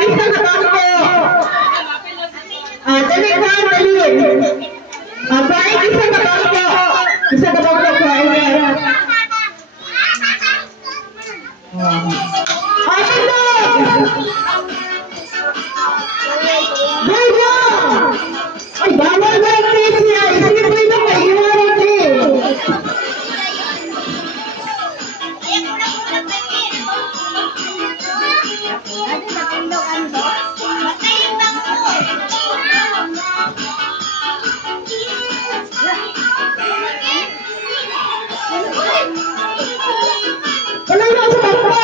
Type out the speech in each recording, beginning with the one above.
isa sa bangko. Dali ka, dali. Balik isa sa bangko. Isa sa bangko, kuhain niya. Ay, bawal na ang face niya. Isipin mo kayo iwanan din. Wala na sa bangko.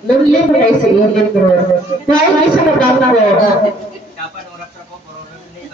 Lumilip pa kayo sa init, bro. Kaya hindi sa mabang ko. Dapat orap sa ko, pero lumilip.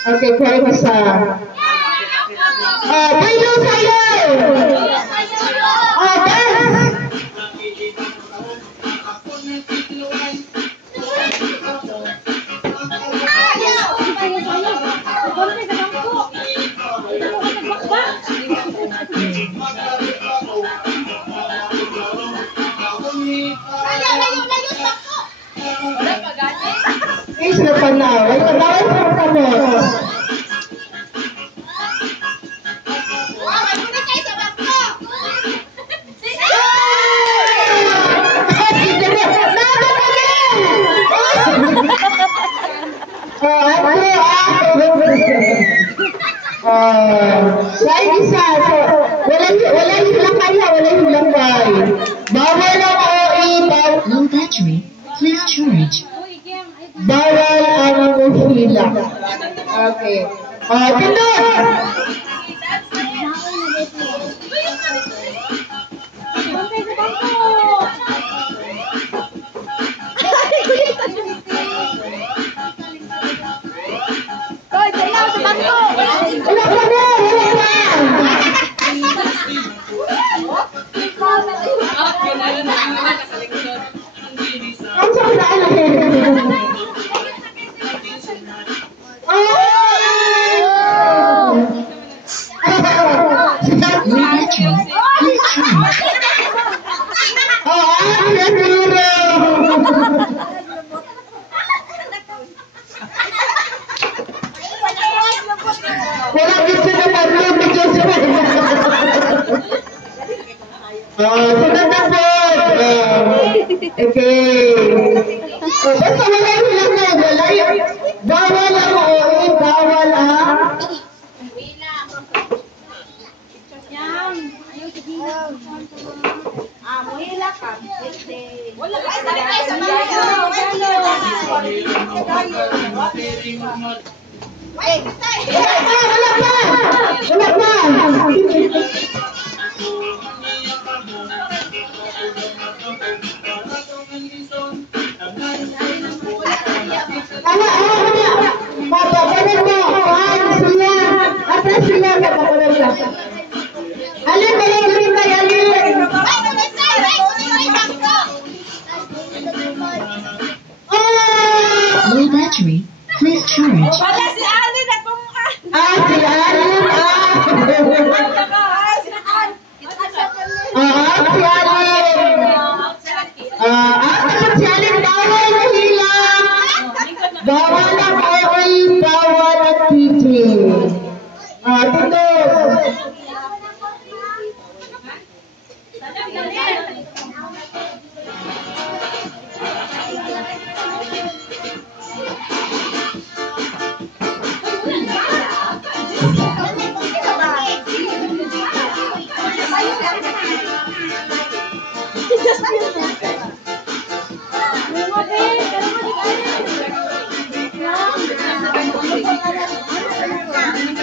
Okay, kaya basta. Tayo sa'yo! Is na pa na. Ay, pagawin sa kamot. Dahil isa, so, wala hilakay ha, wala hilakay. Bawal ang OA, Low battery. Please charge. bawal ang hilak. Okay. Tindog! Wala pa na! Ang sakit na Low battery. Please charge. Wala gusto na mag-vlog ni Joshua. Sunod na po. Okay. Basta wala yung hilang na. Bawal ang OA, bawal ang... Wala pa! Papakulan mo! Sila! Atras sila! Papakulan mo! Alin, alin, alin kayo, alin! Low battery. Please charge. Si Alin! Si Alin! Si Alin, bawal na hilang! Bawal ang OA, bawal ang PG. Tindog!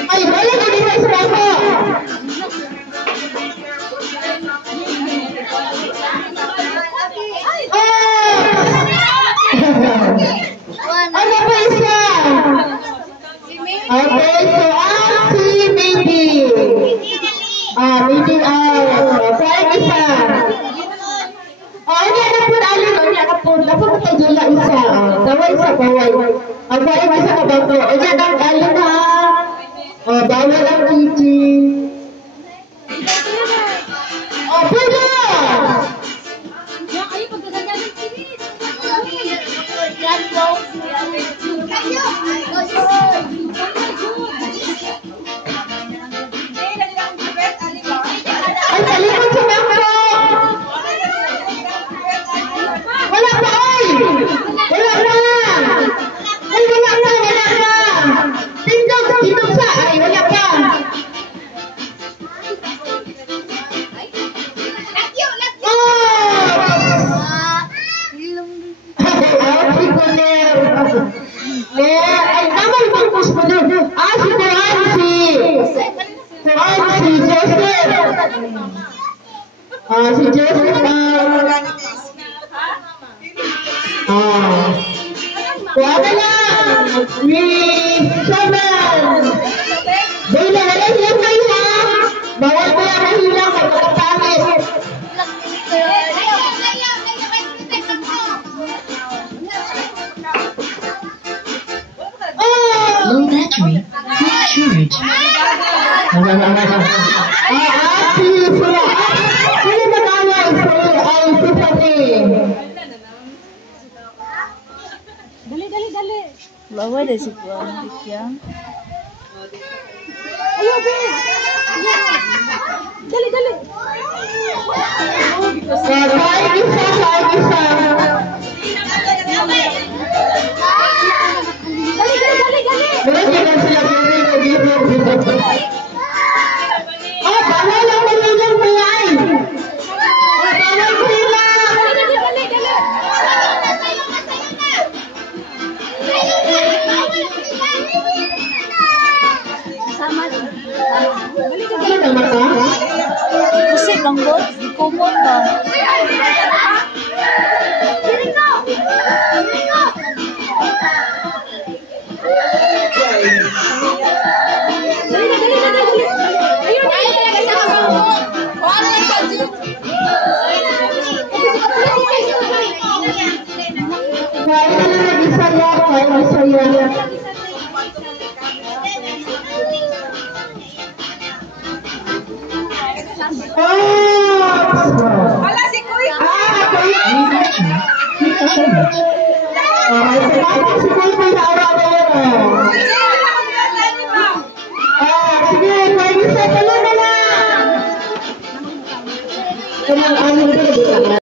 Ay, wala na dito sa bako! Ano pa isa? Okay, so si Mindy. Mindy, five isa. Ano na po alin? Ano na po? Dapat mo tayo lang isa. Bawal isa, bawal. Five isa ka ba po? Ano na alin ha? Bawal ang PG. Pwede! Ay, sa likod sa bangko! Wala pa, ay! Wala pa! Ay, wala pa, wala pa! Tindog sa! Ay, wala pa! Ay, naman bang gusto mo? Si Joseph! Si Joseph, wala lang! Saman! Dahil wala hilang kayo ha! Bawal ko lang mahilang magpapangit! Low battery. Please charge. Sino nag-away? Ay, si Pati. Dali. Bawa deh si Puan Tikyang. Dali. Five isa. Dali. Wala sila sila dito. lang bot. Kumot ka. Kaya na nag-isaya, kaya masaya. New battery. Please charge. Ay,